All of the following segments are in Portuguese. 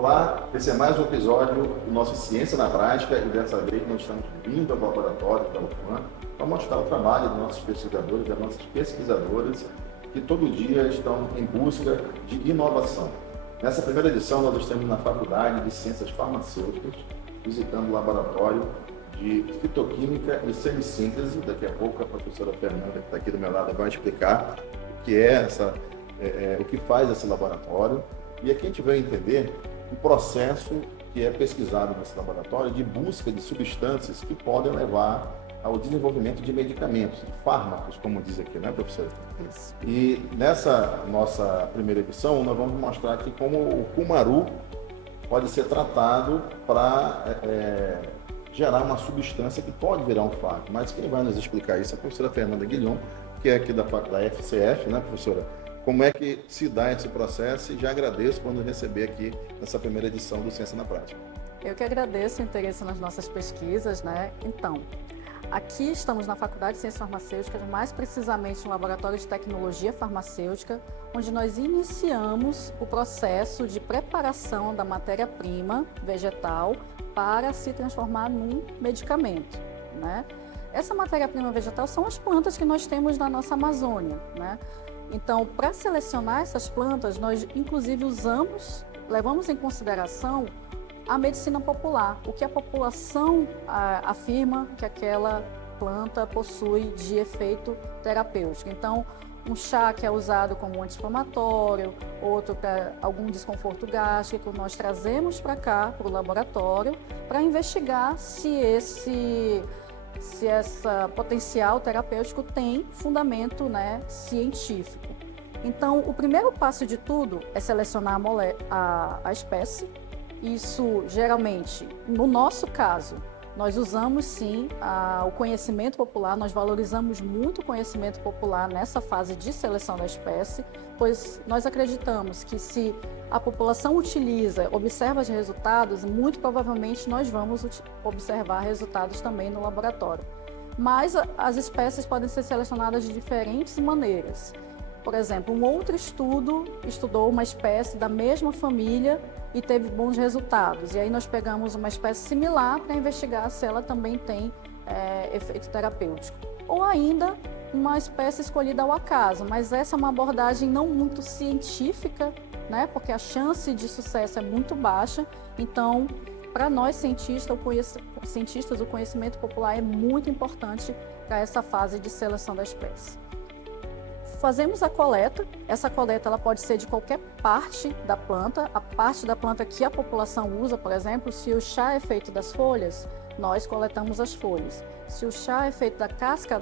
Olá, esse é mais um episódio do nosso Ciência na Prática e dessa vez nós estamos vindo ao laboratório da UFAM para mostrar o trabalho dos nossos pesquisadores e das nossas pesquisadoras que todo dia estão em busca de inovação. Nessa primeira edição nós estamos na Faculdade de Ciências Farmacêuticas, visitando o laboratório de fitoquímica e semissíntese. Daqui a pouco a professora Fernanda, que está aqui do meu lado, vai explicar o que é o que faz esse laboratório. E aqui a gente vai entender o processo que é pesquisado nesse laboratório de busca de substâncias que podem levar ao desenvolvimento de medicamentos, de fármacos, como diz aqui, né, professora? Isso. E nessa nossa primeira edição, nós vamos mostrar aqui como o cumaru pode ser tratado para gerar uma substância que pode virar um fármaco. Mas quem vai nos explicar isso é a professora Fernanda Guilhom, que é aqui da FCF, né, professora? Como é que se dá esse processo, e já agradeço por nos receber aqui nessa primeira edição do Ciência na Prática. Eu que agradeço o interesse nas nossas pesquisas, né? Então, aqui estamos na Faculdade de Ciências Farmacêuticas, mais precisamente no Laboratório de Tecnologia Farmacêutica, onde nós iniciamos o processo de preparação da matéria-prima vegetal para se transformar num medicamento, né? Essa matéria-prima vegetal são as plantas que nós temos na nossa Amazônia, né? Então, para selecionar essas plantas, nós inclusive levamos em consideração a medicina popular, o que a população afirma que aquela planta possui de efeito terapêutico. Então, um chá que é usado como anti-inflamatório, outro para algum desconforto gástrico, nós trazemos para cá, para o laboratório, para investigar se esse potencial terapêutico tem fundamento, né, científico. Então, o primeiro passo de tudo é selecionar a espécie. Isso, geralmente, no nosso caso, nós usamos sim o conhecimento popular, nós valorizamos muito o conhecimento popular nessa fase de seleção da espécie, pois nós acreditamos que se a população observa os resultados, muito provavelmente nós vamos observar resultados também no laboratório. Mas as espécies podem ser selecionadas de diferentes maneiras. Por exemplo, um outro estudo estudou uma espécie da mesma família e teve bons resultados. E aí nós pegamos uma espécie similar para investigar se ela também tem efeito terapêutico. Ou ainda uma espécie escolhida ao acaso, mas essa é uma abordagem não muito científica, né? Porque a chance de sucesso é muito baixa. Então, para nós cientistas, o conhecimento popular é muito importante para essa fase de seleção da espécie. Fazemos a coleta. Essa coleta ela pode ser de qualquer parte da planta. A parte da planta que a população usa, por exemplo, se o chá é feito das folhas, nós coletamos as folhas. Se o chá é feito da casca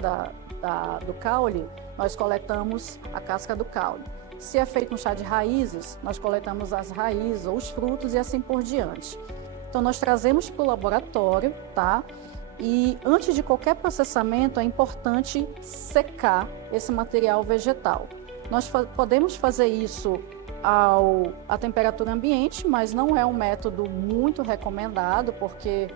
do caule, nós coletamos a casca do caule. Se é feito um chá de raízes, nós coletamos as raízes ou os frutos e assim por diante. Então, nós trazemos para o laboratório, tá? E antes de qualquer processamento, é importante secar esse material vegetal. Nós podemos fazer isso à temperatura ambiente, mas não é um método muito recomendado, porque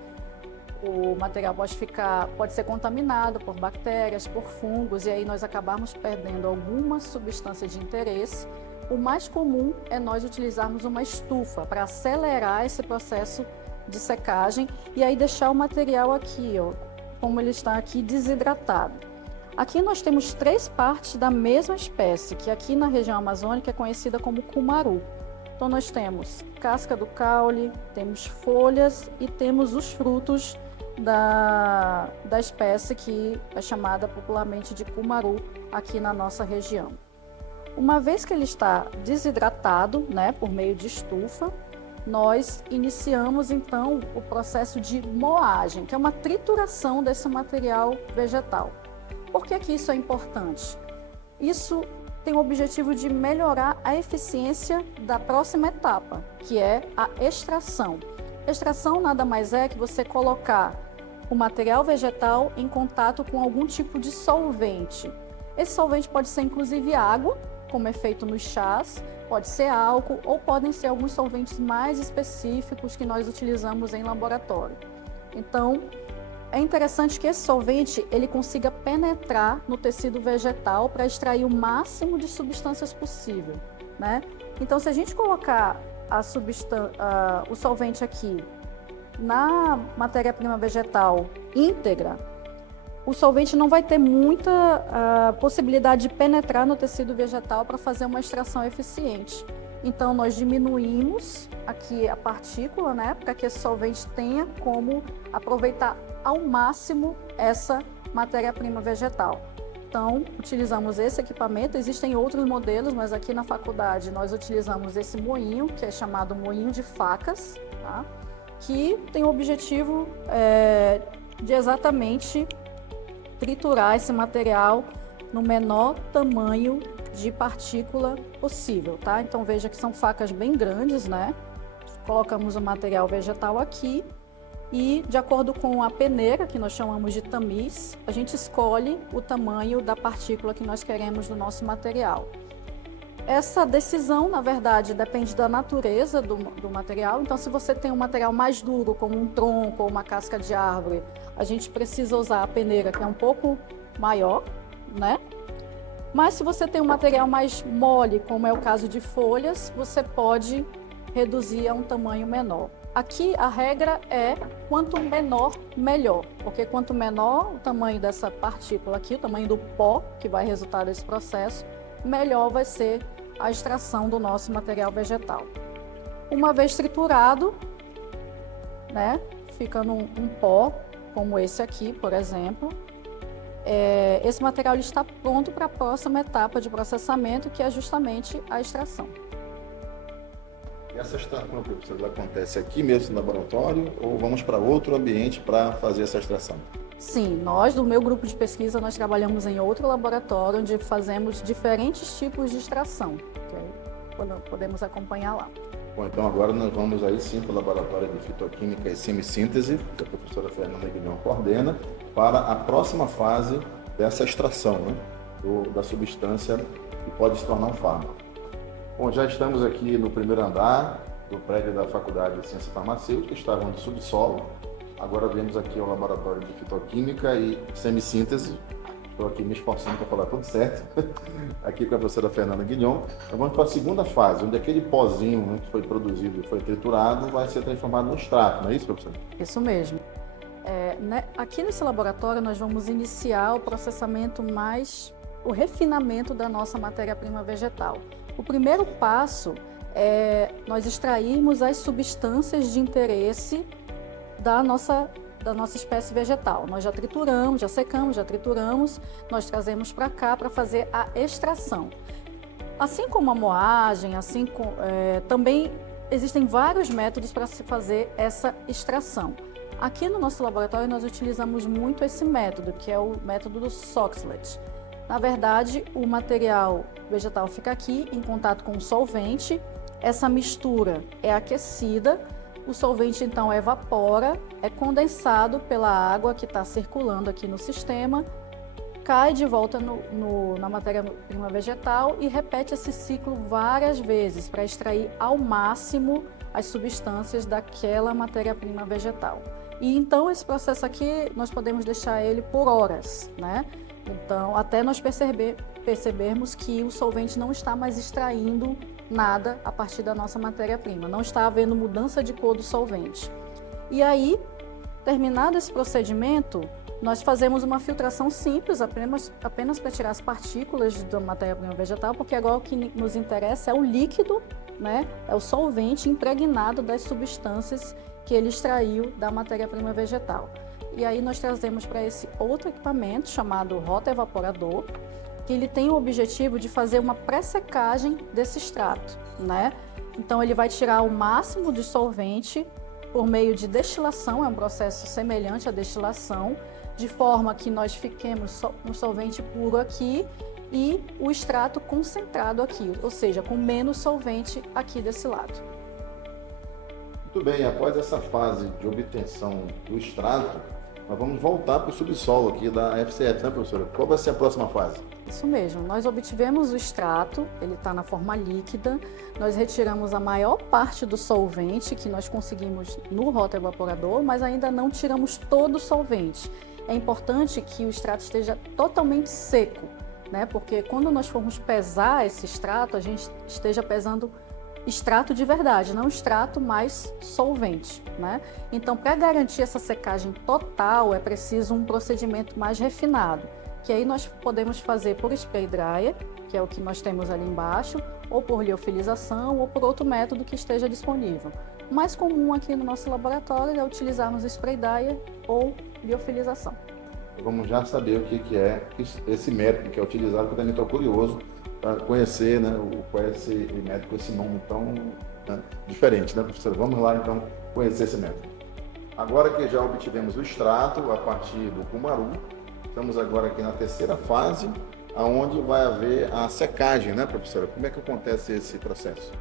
o material pode ser contaminado por bactérias, por fungos, e aí nós acabamos perdendo algumas substâncias de interesse. O mais comum é nós utilizarmos uma estufa para acelerar esse processo de secagem e aí deixar o material aqui, ó, como ele está aqui, desidratado. Aqui nós temos 3 partes da mesma espécie, que aqui na região amazônica é conhecida como cumaru. Então nós temos casca do caule, temos folhas e temos os frutos da espécie que é chamada popularmente de cumaru aqui na nossa região. Uma vez que ele está desidratado, né, por meio de estufa, nós iniciamos então o processo de moagem, que é uma trituração desse material vegetal. Por que que isso é importante? Isso tem o objetivo de melhorar a eficiência da próxima etapa, que é a extração. Extração nada mais é que você colocar o material vegetal em contato com algum tipo de solvente. Esse solvente pode ser inclusive água, como é feito nos chás, pode ser álcool ou podem ser alguns solventes mais específicos que nós utilizamos em laboratório. Então, é interessante que esse solvente ele consiga penetrar no tecido vegetal para extrair o máximo de substâncias possível, né? Então, se a gente colocar o solvente aqui na matéria-prima vegetal íntegra, o solvente não vai ter muita possibilidade de penetrar no tecido vegetal para fazer uma extração eficiente. Então, nós diminuímos aqui a partícula, né, para que esse solvente tenha como aproveitar ao máximo essa matéria-prima vegetal. Então, utilizamos esse equipamento. Existem outros modelos, mas aqui na faculdade nós utilizamos esse moinho, que é chamado moinho de facas, tá? Que tem o objetivo de exatamente triturar esse material no menor tamanho de partícula possível, tá? Então veja que são facas bem grandes, né? Colocamos o material vegetal aqui e, de acordo com a peneira, que nós chamamos de tamiz, a gente escolhe o tamanho da partícula que nós queremos no nosso material. Essa decisão, na verdade, depende da natureza do material. Então, se você tem um material mais duro, como um tronco ou uma casca de árvore, a gente precisa usar a peneira, que é um pouco maior, né? Mas se você tem um material mais mole, como é o caso de folhas, você pode reduzir a um tamanho menor. Aqui a regra é quanto menor, melhor, porque quanto menor o tamanho dessa partícula aqui, o tamanho do pó que vai resultar desse processo, melhor vai ser a extração do nosso material vegetal. Uma vez triturado, né, ficando um pó, como esse aqui, por exemplo, esse material está pronto para a próxima etapa de processamento, que é justamente a extração. E essa extração, professor, acontece aqui mesmo no laboratório ou vamos para outro ambiente para fazer essa extração? Sim, nós do meu grupo de pesquisa, nós trabalhamos em outro laboratório onde fazemos diferentes tipos de extração, que podemos acompanhar lá. Bom, então agora nós vamos aí sim para o Laboratório de Fitoquímica e Semissíntese, que a professora Fernanda Guilhom coordena, para a próxima fase dessa extração, né, da substância que pode se tornar um fármaco. Bom, já estamos aqui no primeiro andar do prédio da Faculdade de Ciência Farmacêutica, estava no subsolo. Agora viemos aqui ao Laboratório de Fitoquímica e Semissíntese. Estou aqui me esforçando para falar tudo certo, aqui com a professora Fernanda Guilhom. Então vamos para a segunda fase, onde aquele pozinho, né, que foi produzido e foi triturado vai ser transformado no extrato, não é isso, professora? Isso mesmo. Aqui nesse laboratório nós vamos iniciar o processamento o refinamento da nossa matéria-prima vegetal. O primeiro passo é nós extrairmos as substâncias de interesse da nossa espécie vegetal. Nós já trituramos, já secamos, já trituramos, nós trazemos para cá para fazer a extração. Assim como a moagem, também existem vários métodos para se fazer essa extração. Aqui no nosso laboratório nós utilizamos muito esse método, que é o método do Soxhlet. Na verdade, o material vegetal fica aqui em contato com o solvente, essa mistura é aquecida, o solvente então evapora, é condensado pela água que está circulando aqui no sistema, cai de volta na matéria-prima vegetal e repete esse ciclo várias vezes para extrair ao máximo as substâncias daquela matéria-prima vegetal. E então esse processo aqui nós podemos deixar ele por horas, né? Então até nós percebermos que o solvente não está mais extraindo nada a partir da nossa matéria-prima, não está havendo mudança de cor do solvente. E aí, terminado esse procedimento, nós fazemos uma filtração simples, apenas para tirar as partículas da matéria-prima vegetal, porque agora o que nos interessa é o líquido, né? É o solvente impregnado das substâncias que ele extraiu da matéria-prima vegetal. E aí nós trazemos para esse outro equipamento chamado rotaevaporador, que ele tem o objetivo de fazer uma pré-secagem desse extrato, né? Então ele vai tirar o máximo de solvente por meio de destilação, é um processo semelhante à destilação, de forma que nós fiquemos um solvente puro aqui e o extrato concentrado aqui, ou seja, com menos solvente aqui desse lado. Muito bem, após essa fase de obtenção do extrato, nós vamos voltar para o subsolo aqui da FCF, né, professora? Qual vai ser a próxima fase? Isso mesmo, nós obtivemos o extrato, ele está na forma líquida, nós retiramos a maior parte do solvente que nós conseguimos no rotaevaporador, mas ainda não tiramos todo o solvente. É importante que o extrato esteja totalmente seco, né? Porque quando nós formos pesar esse extrato, a gente esteja pesando extrato de verdade, não extrato mais solvente, né? Então, para garantir essa secagem total, é preciso um procedimento mais refinado, que aí nós podemos fazer por spray dryer, que é o que nós temos ali embaixo, ou por liofilização, ou por outro método que esteja disponível. O mais comum aqui no nosso laboratório é utilizarmos spray dryer ou liofilização. Vamos já saber o que é esse método que é utilizado, porque eu também estou curioso para conhecer, né, qual é esse método com esse nome tão, né, diferente, né, professor? Vamos lá, então, conhecer esse método. Agora que já obtivemos o extrato a partir do cumaru, estamos agora aqui na terceira fase, aonde vai haver a secagem, né, professora? Como é que acontece esse processo?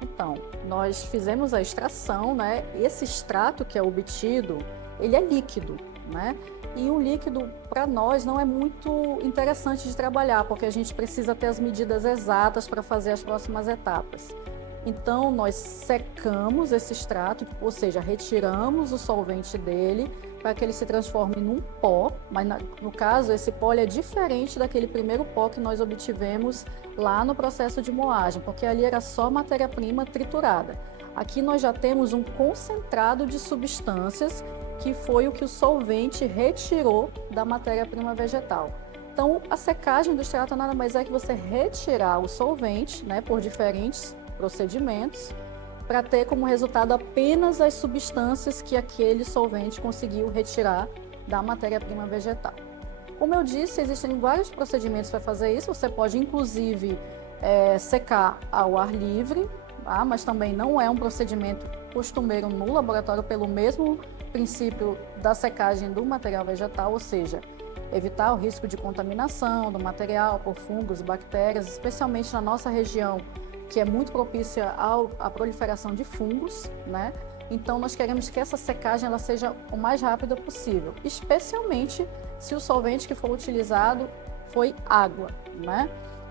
Então, nós fizemos a extração, né? Esse extrato que é obtido, ele é líquido, né? E o líquido, para nós, não é muito interessante de trabalhar, porque a gente precisa ter as medidas exatas para fazer as próximas etapas. Então, nós secamos esse extrato, ou seja, retiramos o solvente dele para que ele se transforme num pó, mas no caso, esse pó é diferente daquele primeiro pó que nós obtivemos lá no processo de moagem, porque ali era só matéria-prima triturada. Aqui nós já temos um concentrado de substâncias que foi o que o solvente retirou da matéria-prima vegetal. Então, a secagem do extrato nada mais é que você retirar o solvente, né, por diferentes procedimentos, para ter como resultado apenas as substâncias que aquele solvente conseguiu retirar da matéria-prima vegetal. Como eu disse, existem vários procedimentos para fazer isso. Você pode, inclusive, secar ao ar livre, tá? Mas também não é um procedimento costumeiro no laboratório pelo mesmo princípio da secagem do material vegetal, ou seja, evitar o risco de contaminação do material por fungos e bactérias, especialmente na nossa região, que é muito propícia à proliferação de fungos, né? Então, nós queremos que essa secagem ela seja o mais rápida possível, especialmente se o solvente que for utilizado foi água, né?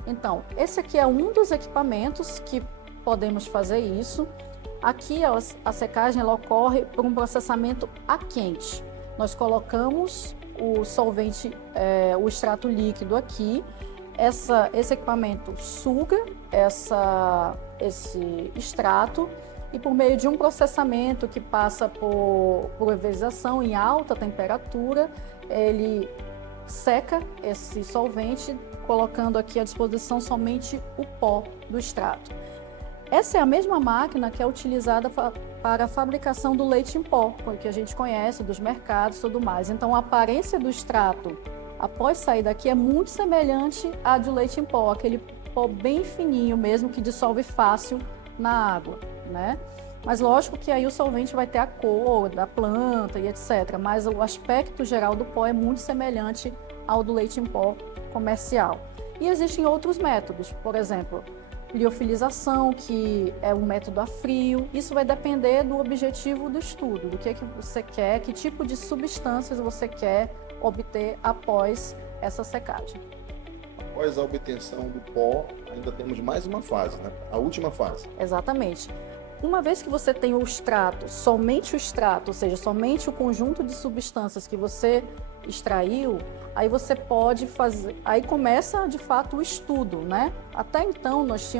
Então, esse aqui é um dos equipamentos que podemos fazer isso. Aqui, a secagem ela ocorre por um processamento a quente. Nós colocamos o solvente, o extrato líquido aqui. Esse equipamento suga esse extrato e por meio de um processamento que passa por pulverização em alta temperatura, ele seca esse solvente, colocando aqui à disposição somente o pó do extrato. Essa é a mesma máquina que é utilizada para a fabricação do leite em pó, que a gente conhece dos mercados e tudo mais. Então, a aparência do extrato após sair daqui é muito semelhante à do leite em pó, aquele pó bem fininho mesmo que dissolve fácil na água, né? Mas lógico que aí o solvente vai ter a cor da planta e etc. Mas o aspecto geral do pó é muito semelhante ao do leite em pó comercial. E existem outros métodos, por exemplo, liofilização, que é um método a frio. Isso vai depender do objetivo do estudo, do que você quer, que tipo de substâncias você quer obter após essa secagem. Após a obtenção do pó, ainda temos mais uma fase, né? A última fase. Exatamente. Uma vez que você tem o extrato, somente o extrato, ou seja, somente o conjunto de substâncias que você extraiu, aí você pode fazer, aí começa de fato o estudo, né? Até então nós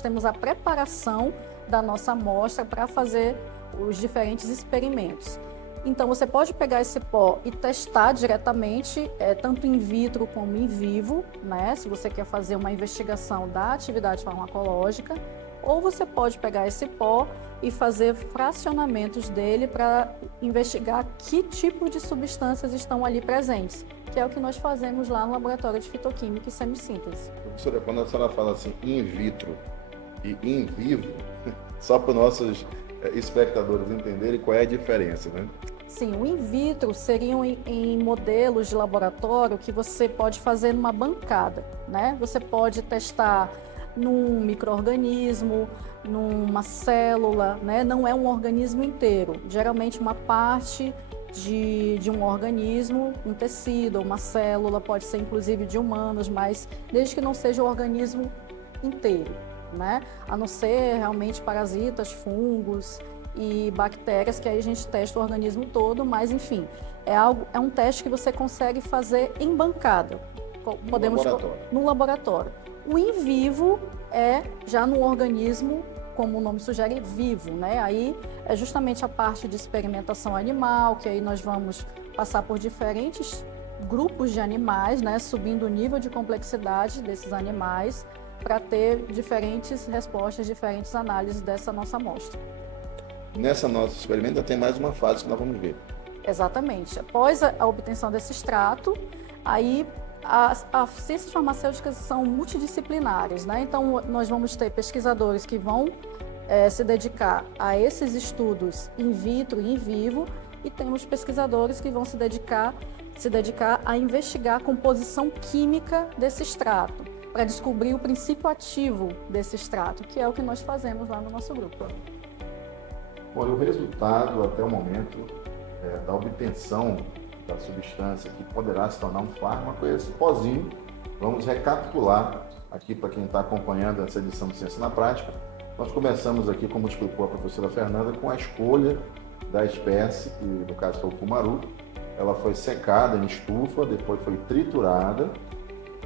temos a preparação da nossa amostra para fazer os diferentes experimentos. Então você pode pegar esse pó e testar diretamente, tanto in vitro como in vivo, né? Se você quer fazer uma investigação da atividade farmacológica, ou você pode pegar esse pó e fazer fracionamentos dele para investigar que tipo de substâncias estão ali presentes, que é o que nós fazemos lá no Laboratório de Fitoquímica e Semissíntese. Professora, quando a senhora fala assim in vitro e in vivo, só para os nossos espectadores entenderem qual é a diferença, né? Sim, o in vitro seriam em modelos de laboratório que você pode fazer numa bancada, né? Você pode testar num micro-organismo, numa célula, né? Não é um organismo inteiro, geralmente uma parte de um organismo, um tecido, uma célula, pode ser inclusive de humanos, mas desde que não seja o organismo inteiro, né? A não ser realmente parasitas, fungos e bactérias, que aí a gente testa o organismo todo, mas enfim, é um teste que você consegue fazer em bancada. No laboratório. No laboratório. O in vivo é já no organismo como o nome sugere, vivo, né? Aí é justamente a parte de experimentação animal, que aí nós vamos passar por diferentes grupos de animais, né? Subindo o nível de complexidade desses animais para ter diferentes respostas, diferentes análises dessa nossa amostra. Nessa nossa experimento tem mais uma fase que nós vamos ver. Exatamente. Após a obtenção desse extrato, aí as ciências farmacêuticas são multidisciplinares, né? Então, nós vamos ter pesquisadores que vão se dedicar a esses estudos in vitro e in vivo, e temos pesquisadores que vão se dedicar a investigar a composição química desse extrato, para descobrir o princípio ativo desse extrato, que é o que nós fazemos lá no nosso grupo. Olha, o resultado até o momento da obtenção da substância que poderá se tornar um fármaco é esse pozinho. Vamos recapitular aqui para quem está acompanhando essa edição de Ciência na Prática. Nós começamos aqui, como explicou a professora Fernanda, com a escolha da espécie, que no caso foi o cumaru. Ela foi secada em estufa, depois foi triturada.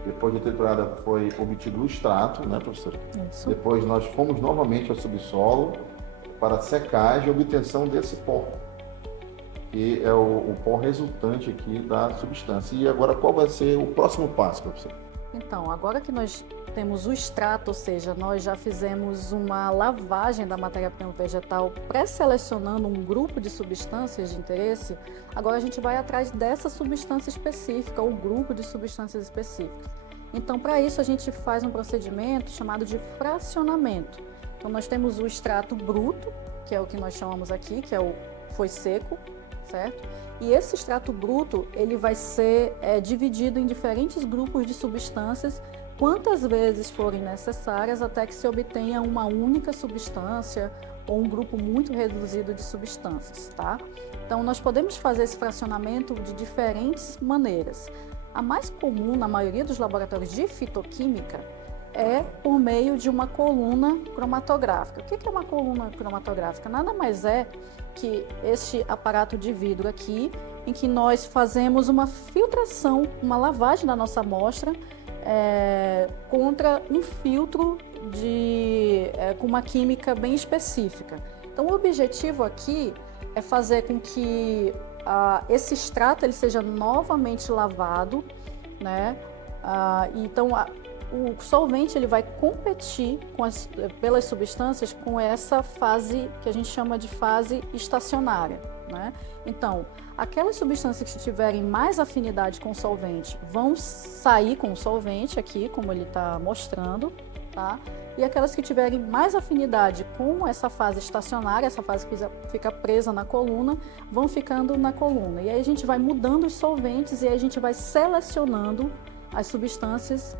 Depois de triturada foi obtido o extrato, né, professora? Isso. Depois nós fomos novamente ao subsolo para secagem e obtenção desse pó, que é o pó resultante aqui da substância. E agora qual vai ser o próximo passo, professor? Então, agora que nós temos o extrato, ou seja, nós já fizemos uma lavagem da matéria-prima vegetal pré-selecionando um grupo de substâncias de interesse, agora a gente vai atrás dessa substância específica, ou grupo de substâncias específicas. Então, para isso, a gente faz um procedimento chamado de fracionamento. Então, nós temos o extrato bruto, que é o que nós chamamos aqui, que foi seco, certo? E esse extrato bruto, ele vai ser dividido em diferentes grupos de substâncias, quantas vezes forem necessárias, até que se obtenha uma única substância ou um grupo muito reduzido de substâncias, tá? Então, nós podemos fazer esse fracionamento de diferentes maneiras. A mais comum na maioria dos laboratórios de fitoquímica é por meio de uma coluna cromatográfica. O que é uma coluna cromatográfica? Nada mais é que este aparato de vidro aqui, em que nós fazemos uma filtração, uma lavagem da nossa amostra contra um filtro com uma química bem específica. Então, o objetivo aqui é fazer com que esse extrato ele seja novamente lavado, né? Então, o solvente ele vai competir pelas substâncias com essa fase que a gente chama de fase estacionária, né? Então, aquelas substâncias que tiverem mais afinidade com o solvente vão sair com o solvente aqui, como ele está mostrando, tá? E aquelas que tiverem mais afinidade com essa fase estacionária, essa fase que fica presa na coluna, vão ficando na coluna. E aí a gente vai mudando os solventes e aí a gente vai selecionando as substâncias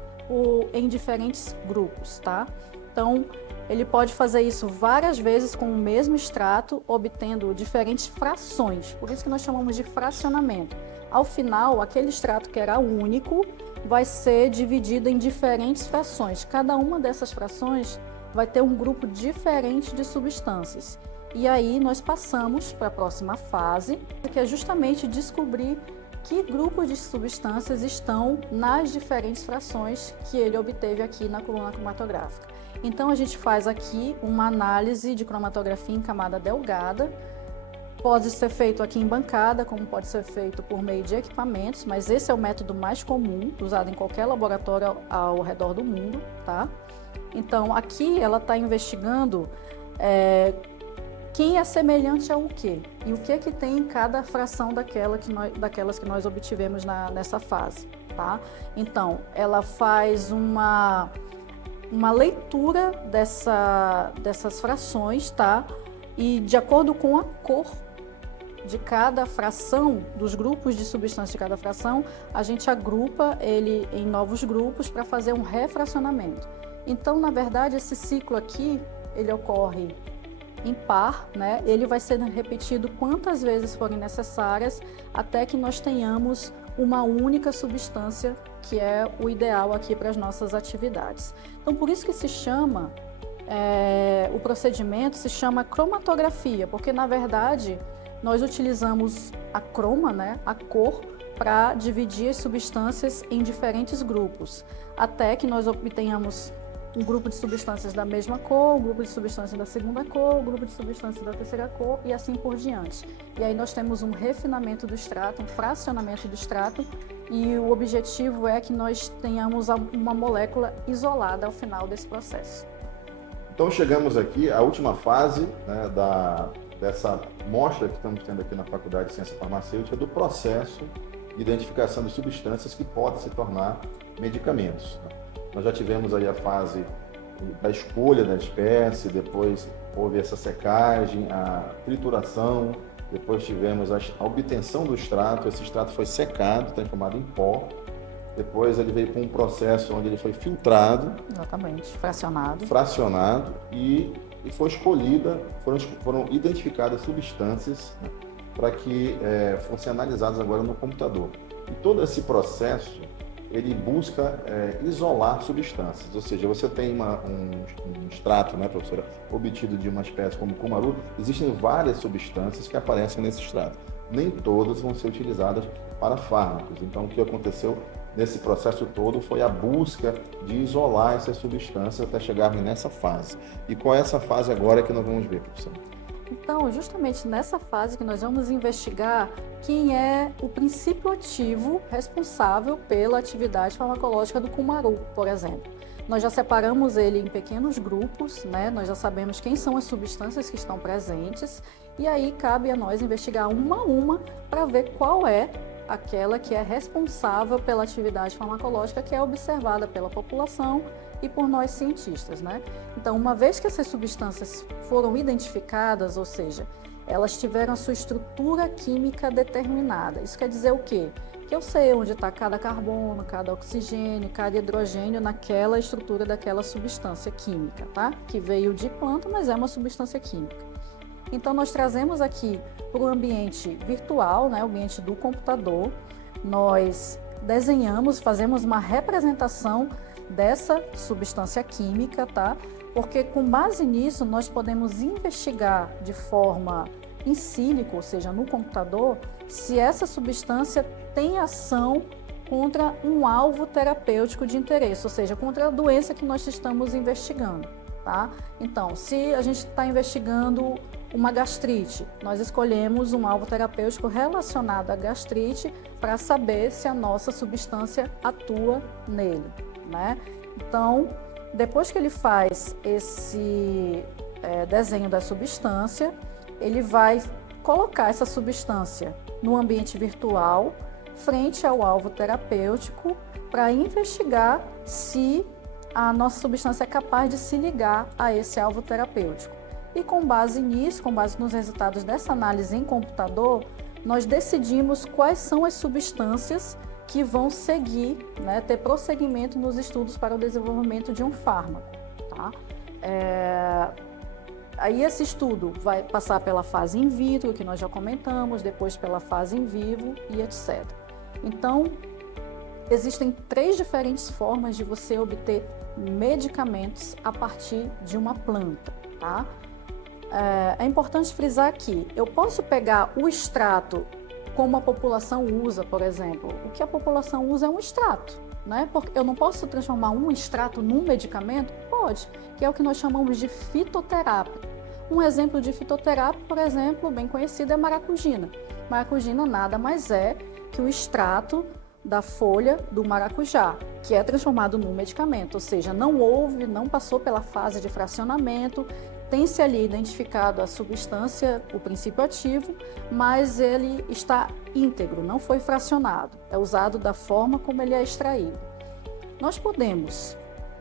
em diferentes grupos, tá? Então, ele pode fazer isso várias vezes com o mesmo extrato, obtendo diferentes frações, por isso que nós chamamos de fracionamento. Ao final, aquele extrato que era único vai ser dividido em diferentes frações. Cada uma dessas frações vai ter um grupo diferente de substâncias. E aí nós passamos para a próxima fase, que é justamente descobrir que grupos de substâncias estão nas diferentes frações que ele obteve aqui na coluna cromatográfica. Então, a gente faz aqui uma análise de cromatografia em camada delgada. Pode ser feito aqui em bancada, como pode ser feito por meio de equipamentos, mas esse é o método mais comum, usado em qualquer laboratório ao redor do mundo, tá? Então, aqui ela está investigando quem é semelhante ao quê e o que tem em cada fração daquelas que nós obtivemos nessa fase, tá? Então, ela faz uma leitura dessas frações, tá? E de acordo com a cor de cada fração, dos grupos de substâncias de cada fração, a gente agrupa ele em novos grupos para fazer um refracionamento. Então, na verdade, esse ciclo aqui, ele ocorre em par, né? Ele vai ser repetido quantas vezes forem necessárias até que nós tenhamos uma única substância, que é o ideal aqui para as nossas atividades. Então, por isso que se chama, o procedimento se chama cromatografia, porque na verdade nós utilizamos a croma, né? A cor, para dividir as substâncias em diferentes grupos, até que nós obtenhamos um grupo de substâncias da mesma cor, um grupo de substâncias da segunda cor, um grupo de substâncias da terceira cor e assim por diante. E aí nós temos um refinamento do extrato, um fracionamento do extrato, e o objetivo é que nós tenhamos uma molécula isolada ao final desse processo. Então chegamos aqui à última fase, né, dessa mostra que estamos tendo aqui na Faculdade de Ciência Farmacêutica do processo de identificação de substâncias que podem se tornar medicamentos. Nós já tivemos aí a fase da escolha da espécie, depois houve essa secagem, a trituração, depois tivemos a obtenção do extrato, esse extrato foi secado, transformado em pó, depois ele veio para um processo onde ele foi filtrado. Exatamente, fracionado e foi escolhida, foram identificadas substâncias, né, para que fossem analisadas agora no computador. E todo esse processo, ele busca isolar substâncias, ou seja, você tem um extrato, né, professora, obtido de uma espécie como o cumaru, existem várias substâncias que aparecem nesse extrato. Nem todas vão ser utilizadas para fármacos. Então, o que aconteceu nesse processo todo foi a busca de isolar essas substâncias até chegarmos nessa fase. E qual é essa fase agora que nós vamos ver, professora? Então, justamente nessa fase que nós vamos investigar quem é o princípio ativo responsável pela atividade farmacológica do cumaru, por exemplo. Nós já separamos ele em pequenos grupos, né? Nós já sabemos quem são as substâncias que estão presentes e aí cabe a nós investigar uma a uma para ver qual é aquela que é responsável pela atividade farmacológica que é observada pela população e por nós cientistas, né? Então, uma vez que essas substâncias foram identificadas, ou seja, elas tiveram a sua estrutura química determinada. Isso quer dizer o quê? Que eu sei onde está cada carbono, cada oxigênio, cada hidrogênio naquela estrutura daquela substância química, tá? Que veio de planta, mas é uma substância química. Então, nós trazemos aqui para o ambiente virtual, né, o ambiente do computador, nós desenhamos, fazemos uma representação dessa substância química, tá? Porque com base nisso nós podemos investigar de forma in silico, ou seja, no computador, se essa substância tem ação contra um alvo terapêutico de interesse, ou seja, contra a doença que nós estamos investigando, tá? Então, se a gente está investigando uma gastrite, nós escolhemos um alvo terapêutico relacionado à gastrite para saber se a nossa substância atua nele, né? Então, depois que ele faz esse desenho da substância, ele vai colocar essa substância no ambiente virtual, frente ao alvo terapêutico, para investigar se a nossa substância é capaz de se ligar a esse alvo terapêutico. E com base nisso, com base nos resultados dessa análise em computador, nós decidimos quais são as substâncias que vão seguir, né, ter prosseguimento nos estudos para o desenvolvimento de um fármaco, tá? Aí esse estudo vai passar pela fase in vitro, que nós já comentamos, depois pela fase in vivo e etc. Então, existem 3 diferentes formas de você obter medicamentos a partir de uma planta, tá? É importante frisar aqui, eu posso pegar o extrato como a população usa, por exemplo. O que a população usa é um extrato, né? Porque eu não posso transformar um extrato num medicamento? Pode, que é o que nós chamamos de fitoterápico. Um exemplo de fitoterápico, por exemplo, bem conhecido é maracujina. Maracujina nada mais é que o extrato da folha do maracujá, que é transformado num medicamento, ou seja, não passou pela fase de fracionamento, tem-se ali identificado a substância, o princípio ativo, mas ele está íntegro, não foi fracionado, é usado da forma como ele é extraído. Nós podemos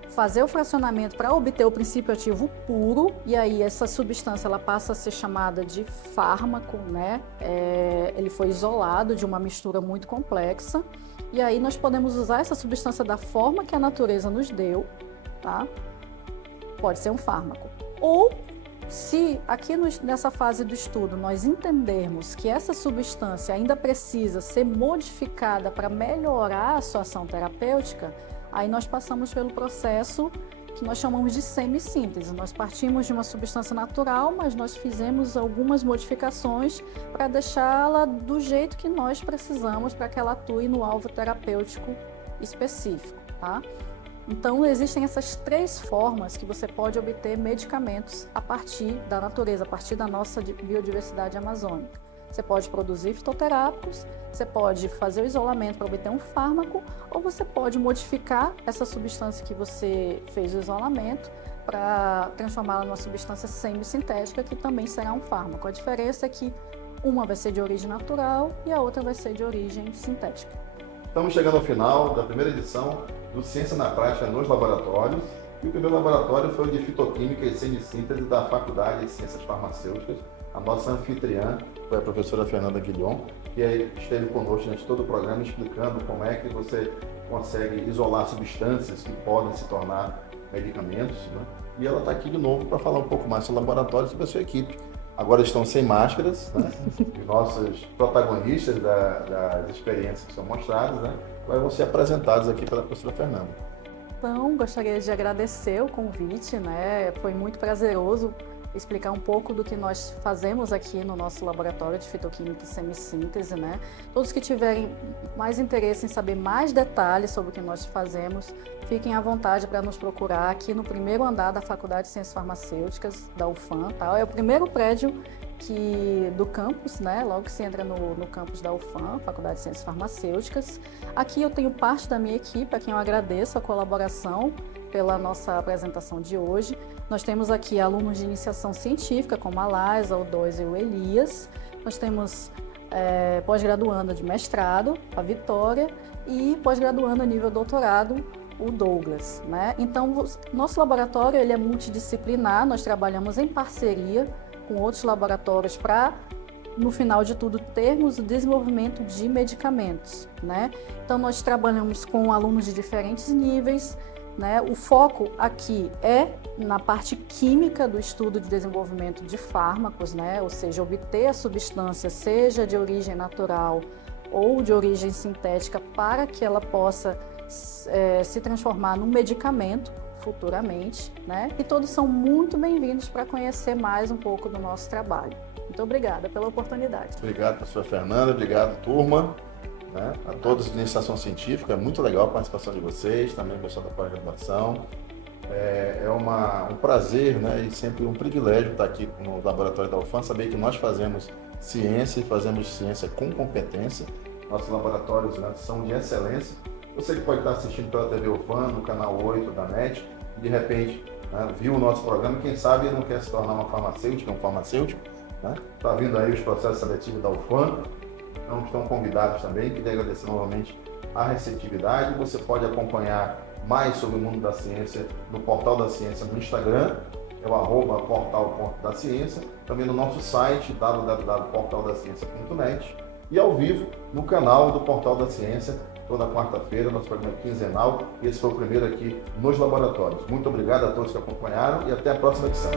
fazer o fracionamento para obter o princípio ativo puro, e aí essa substância ela passa a ser chamada de fármaco, né? Ele foi isolado de uma mistura muito complexa, e aí nós podemos usar essa substância da forma que a natureza nos deu, tá? Pode ser um fármaco. Ou, se aqui nessa fase do estudo nós entendermos que essa substância ainda precisa ser modificada para melhorar a sua ação terapêutica, aí nós passamos pelo processo que nós chamamos de semissíntese. Nós partimos de uma substância natural, mas nós fizemos algumas modificações para deixá-la do jeito que nós precisamos para que ela atue no alvo terapêutico específico, tá? Então, existem essas 3 formas que você pode obter medicamentos a partir da natureza, a partir da nossa biodiversidade amazônica. Você pode produzir fitoterápicos, você pode fazer o isolamento para obter um fármaco, ou você pode modificar essa substância que você fez o isolamento para transformá-la numa substância semissintética, que também será um fármaco. A diferença é que uma vai ser de origem natural e a outra vai ser de origem sintética. Estamos chegando ao final da primeira edição do Ciência na Prática nos Laboratórios. E o primeiro laboratório foi o de Fitoquímica e Semissíntese da Faculdade de Ciências Farmacêuticas. A nossa anfitriã foi a professora Fernanda Guilhom, que esteve conosco durante todo o programa explicando como é que você consegue isolar substâncias que podem se tornar medicamentos, né? E ela está aqui de novo para falar um pouco mais sobre o laboratório e sobre a sua equipe. Agora estão sem máscaras, né? Os nossos protagonistas das experiências que são mostradas, né? Vão ser apresentados aqui pela professora Fernanda. Então, gostaria de agradecer o convite, né? Foi muito prazeroso explicar um pouco do que nós fazemos aqui no nosso laboratório de fitoquímica e semissíntese, né? Todos que tiverem mais interesse em saber mais detalhes sobre o que nós fazemos, fiquem à vontade para nos procurar aqui no primeiro andar da Faculdade de Ciências Farmacêuticas da UFAM, tá? É o primeiro prédio do campus, né? Logo que se entra no campus da UFAM, Faculdade de Ciências Farmacêuticas. Aqui eu tenho parte da minha equipe, a quem eu agradeço a colaboração pela nossa apresentação de hoje. Nós temos aqui alunos de iniciação científica, como a Laisa, o Dois e o Elias. Nós temos pós-graduanda de mestrado, a Vitória, e pós-graduanda nível doutorado, o Douglas, né? Então, nosso laboratório ele é multidisciplinar, nós trabalhamos em parceria com outros laboratórios para, no final de tudo, termos o desenvolvimento de medicamentos, né? Então, nós trabalhamos com alunos de diferentes níveis, né? O foco aqui é na parte química do estudo de desenvolvimento de fármacos, né? Ou seja, obter a substância, seja de origem natural ou de origem sintética, para que ela possa se transformar num medicamento futuramente, né? E todos são muito bem-vindos para conhecer mais um pouco do nosso trabalho. Muito obrigada pela oportunidade. Obrigado, professora Fernanda. Obrigado, turma. Né? A todos de iniciação científica, é muito legal a participação de vocês, também o pessoal da pós-graduação. É um prazer, né, e sempre um privilégio estar aqui no laboratório da UFAM, saber que nós fazemos ciência e fazemos ciência com competência. Nossos laboratórios, né, são de excelência. Você que pode estar assistindo pela TV UFAM, no canal 8 da NET, e de repente, né, viu o nosso programa, quem sabe não quer se tornar uma farmacêutica, um farmacêutico, né? Está vindo aí os processos seletivos da UFAM, então estão convidados também. Queria agradecer novamente a receptividade. Você pode acompanhar mais sobre o mundo da ciência no Portal da Ciência no Instagram, é o @portal.da-ciência, também no nosso site www.portaldaciencia.net e ao vivo no canal do Portal da Ciência, toda quarta-feira, nosso programa quinzenal. Esse foi o primeiro aqui nos laboratórios. Muito obrigado a todos que acompanharam e até a próxima edição.